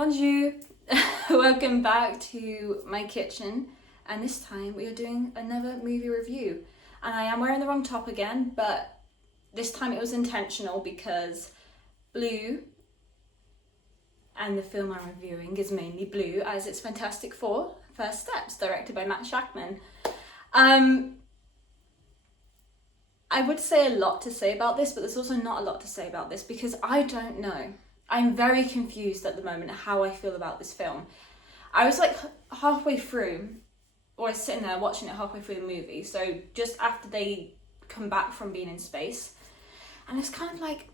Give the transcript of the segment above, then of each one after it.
Bonjour! Welcome back to my kitchen, and this time we are doing another movie review. And I am wearing the wrong top again, but this time it was intentional because blue, and the film I'm reviewing is mainly blue as it's Fantastic Four: First Steps, directed by Matt Shakman. I would say a lot to say about this, but there's also not a lot to say about this because I don't know. I'm very confused at the moment how I feel about this film. I was like halfway through, or I was sitting there watching it halfway through the movie, so just after they come back from being in space, and it's kind of like,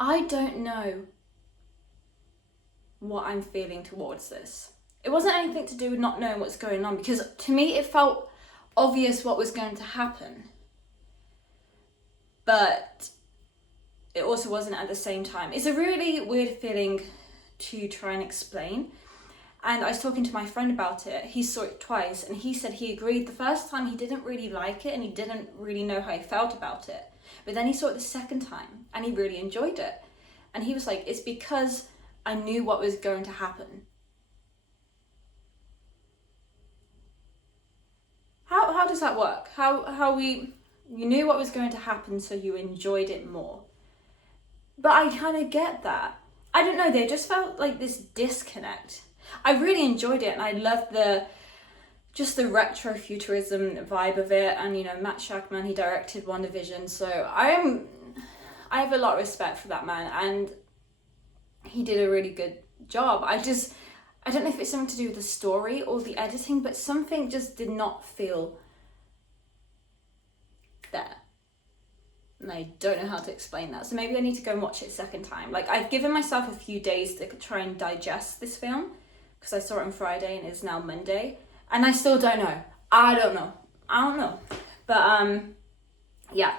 I don't know what I'm feeling towards this. It wasn't anything to do with not knowing what's going on, because to me it felt obvious what was going to happen. But it also wasn't at the same time. It's a really weird feeling to try and explain. And I was talking to my friend about it. He saw it twice and he said he agreed. The first time he didn't really like it and he didn't really know how he felt about it. But then he saw it the second time and he really enjoyed it. And he was like, it's because I knew what was going to happen. How does that work? You knew what was going to happen, so you enjoyed it more. But I kind of get that. I don't know, they just felt like this disconnect. I really enjoyed it and I loved the retro-futurism vibe of it. And you know, Matt Shakman, he directed WandaVision, so I have a lot of respect for that man and he did a really good job. I don't know if it's something to do with the story or the editing, but something just did not feel there. And I don't know how to explain that. So maybe I need to go and watch it a second time. Like, I've given myself a few days to try and digest this film because I saw it on Friday and it's now Monday. And I still don't know. I don't know. But, yeah.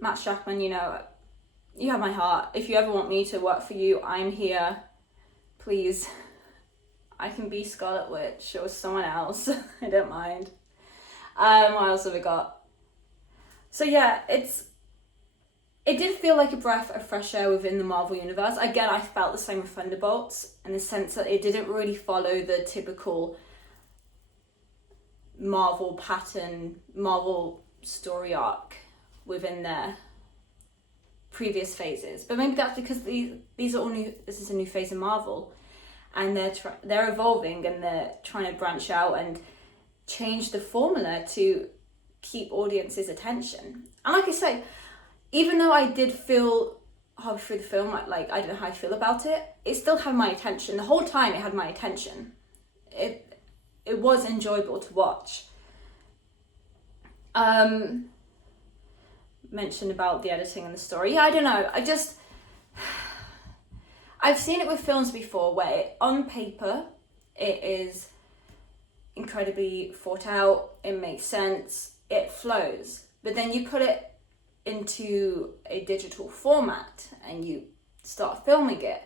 Matt Shakman, you know, you have my heart. If you ever want me to work for you, I'm here. Please. I can be Scarlet Witch or someone else. I don't mind. What else have we got? So yeah, it did feel like a breath of fresh air within the Marvel universe. Again, I felt the same with Thunderbolts in the sense that it didn't really follow the typical Marvel pattern, Marvel story arc within their previous phases. But maybe that's because these are all new. This is a new phase in Marvel, and they're evolving and they're trying to branch out and change the formula to keep audiences' attention. And like I say, even though I did feel halfway through the film like I don't know how I feel about it, it still had my attention. The whole time it had my attention. It was enjoyable to watch. Mentioned about the editing and the story. Yeah, I don't know. I've seen it with films before where on paper it is incredibly thought out, it makes sense, it flows, but then you put it into a digital format and you start filming it,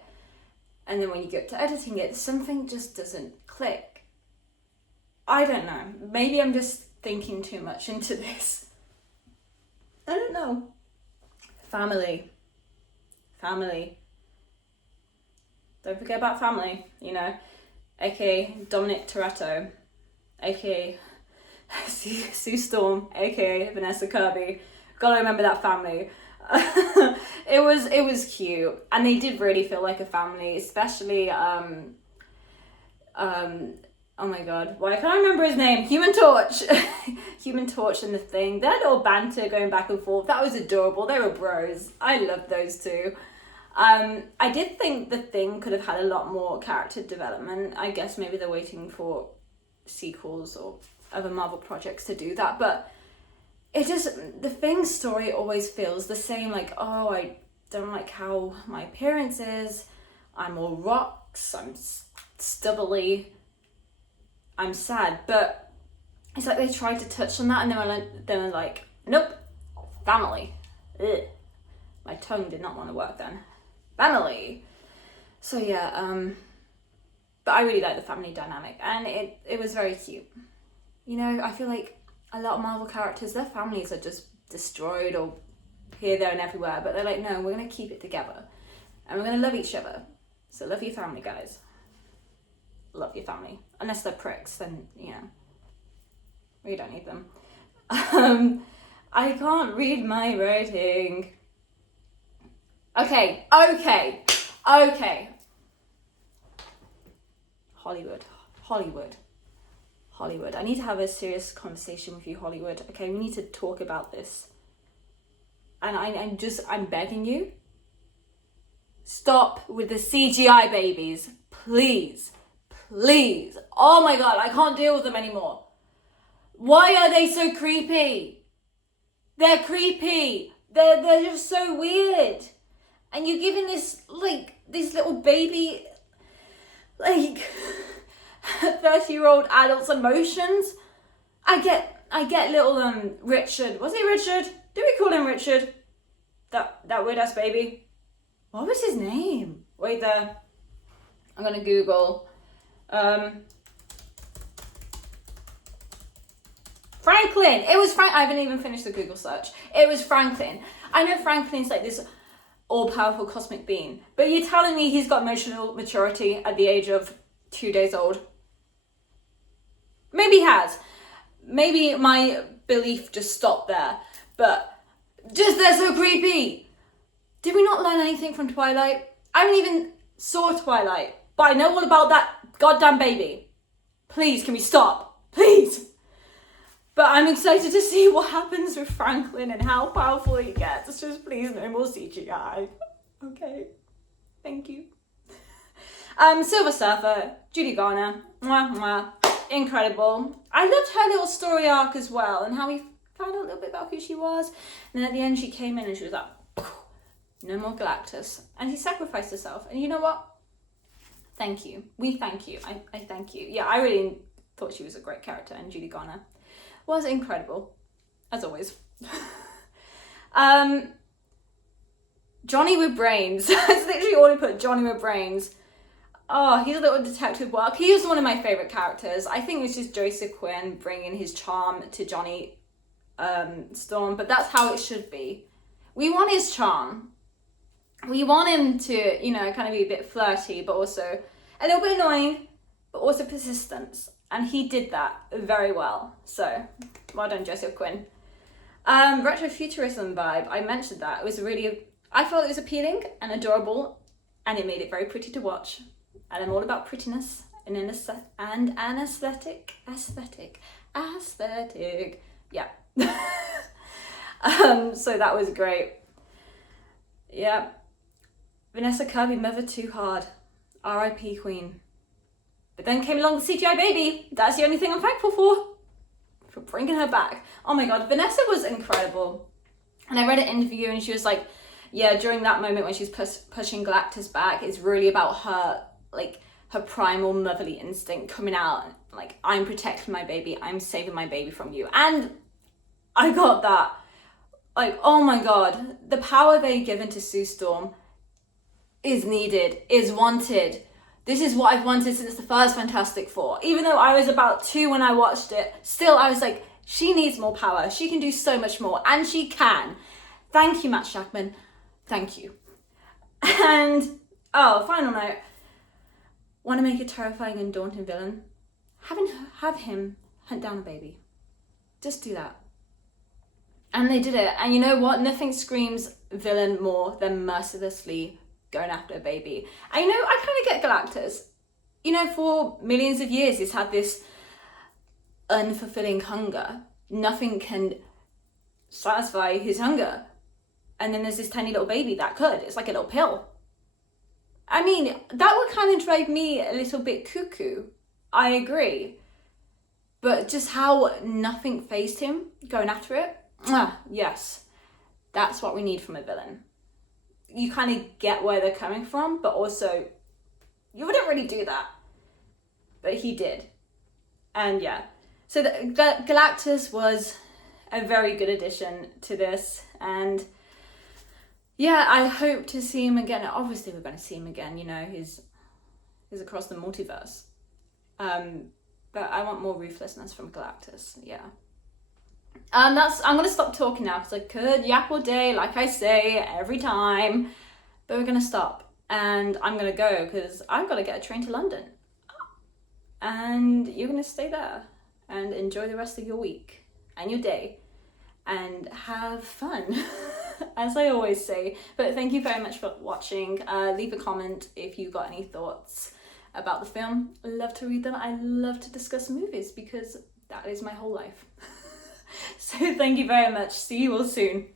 and then when you get to editing it, something just doesn't click. I don't know, maybe I'm just thinking too much into this. I don't know. Family. Don't forget about family, you know, aka Dominic Toretto, aka Sue Storm, aka Vanessa Kirby. Gotta remember that family. It was cute, and they did really feel like a family, especially oh my god, why can't I remember his name? Human Torch. Human Torch and the Thing. Their little banter going back and forth, that was adorable. They were bros. I loved those two. I did think the Thing could have had a lot more character development. I guess maybe they're waiting for sequels or other Marvel projects to do that, but it just, the Thing's story always feels the same, like, oh, I don't like how my appearance is, I'm all rocks, I'm stubbly, I'm sad. But it's like they tried to touch on that and they were like, nope, family. Ugh. My tongue did not want to work then. Family. So yeah, but I really like the family dynamic, and it was very cute. You know, I feel like a lot of Marvel characters, their families are just destroyed or here, there and everywhere, but they're like, no, we're going to keep it together and we're going to love each other. So love your family, guys. Love your family. Unless they're pricks, then, you know, we don't need them. I can't read my writing. Okay. Hollywood. I need to have a serious conversation with you, Hollywood. Okay, we need to talk about this. And I'm begging you, stop with the CGI babies. Please. Oh my God, I can't deal with them anymore. Why are they so creepy? They're creepy. They're just so weird. And you're giving this little baby, 30-year-old adult's emotions. I get little Richard. Was it Richard? Did we call him Richard? That weird ass baby. What was his name? Wait there. I'm gonna Google. Franklin. It was Frank. I haven't even finished the Google search. It was Franklin. I know Franklin's like this all-powerful cosmic being, but you're telling me he's got emotional maturity at the age of 2 days old? Maybe he has. Maybe my belief just stopped there. But just they're so creepy. Did we not learn anything from Twilight? I haven't even saw Twilight, but I know all about that goddamn baby. Please, can we stop? Please. But I'm excited to see what happens with Franklin and how powerful he gets. Just please no more CGI. Okay. Thank you. Silver Surfer, Judy Garner. Mwah, mwah. Incredible. I loved her little story arc as well, and how we found out a little bit about who she was. And then at the end she came in and she was like, no more Galactus. And she sacrificed herself. And you know what? Thank you. We thank you. I thank you. Yeah, I really thought she was a great character, and Judy Garner was incredible, as always. Johnny with brains. That's literally all I put, Johnny with brains. Oh, he's a little detective work. He was one of my favourite characters. I think it's just Joseph Quinn bringing his charm to Johnny Storm, but that's how it should be. We want his charm. We want him to, you know, kind of be a bit flirty, but also a little bit annoying, but also persistence. And he did that very well. So, well done, Joseph Quinn. Retrofuturism vibe. I mentioned that. It was really, I felt it was appealing and adorable, and it made it very pretty to watch. And I'm all about prettiness and an aesthetic. Yeah. So that was great. Yeah. Vanessa Kirby, Mother Too Hard. R.I.P. Queen. But then came along the CGI baby. That's the only thing I'm thankful for bringing her back. Oh my God, Vanessa was incredible. And I read an interview and she was like, yeah, during that moment when she's pushing Galactus back, it's really about her, like, her primal motherly instinct coming out. Like, I'm protecting my baby. I'm saving my baby from you. And I got that. Like, oh my God, the power they've given to Sue Storm is needed, is wanted. This is what I've wanted since the first Fantastic Four. Even though I was about 2 when I watched it, still I was like, she needs more power. She can do so much more, and she can. Thank you, Matt Shackman. Thank you. And, oh, final note. Want to make a terrifying and daunting villain? Have him hunt down a baby. Just do that. And they did it. And you know what? Nothing screams villain more than mercilessly going after a baby. And you know, I kind of get Galactus. You know, for millions of years, he's had this unfulfilling hunger. Nothing can satisfy his hunger. And then there's this tiny little baby that could. It's like a little pill. I mean, that would kind of drive me a little bit cuckoo. I agree. But just how nothing fazed him going after it. Yes. That's what we need from a villain. You kind of get where they're coming from, but also you wouldn't really do that. But he did. And yeah. So Galactus was a very good addition to this. And yeah, I hope to see him again. Obviously, we're going to see him again. You know, he's across the multiverse. But I want more ruthlessness from Galactus. Yeah. I'm going to stop talking now because I could yap all day, like I say every time. But we're going to stop. and I'm gonna go because I've got to get a train to London, and you're gonna stay there and enjoy the rest of your week and your day and have fun, as I always say. But thank you very much for watching. Leave a comment if you got any thoughts about the film. I love to read them. I love to discuss movies because that is my whole life. So thank you very much. See you all soon.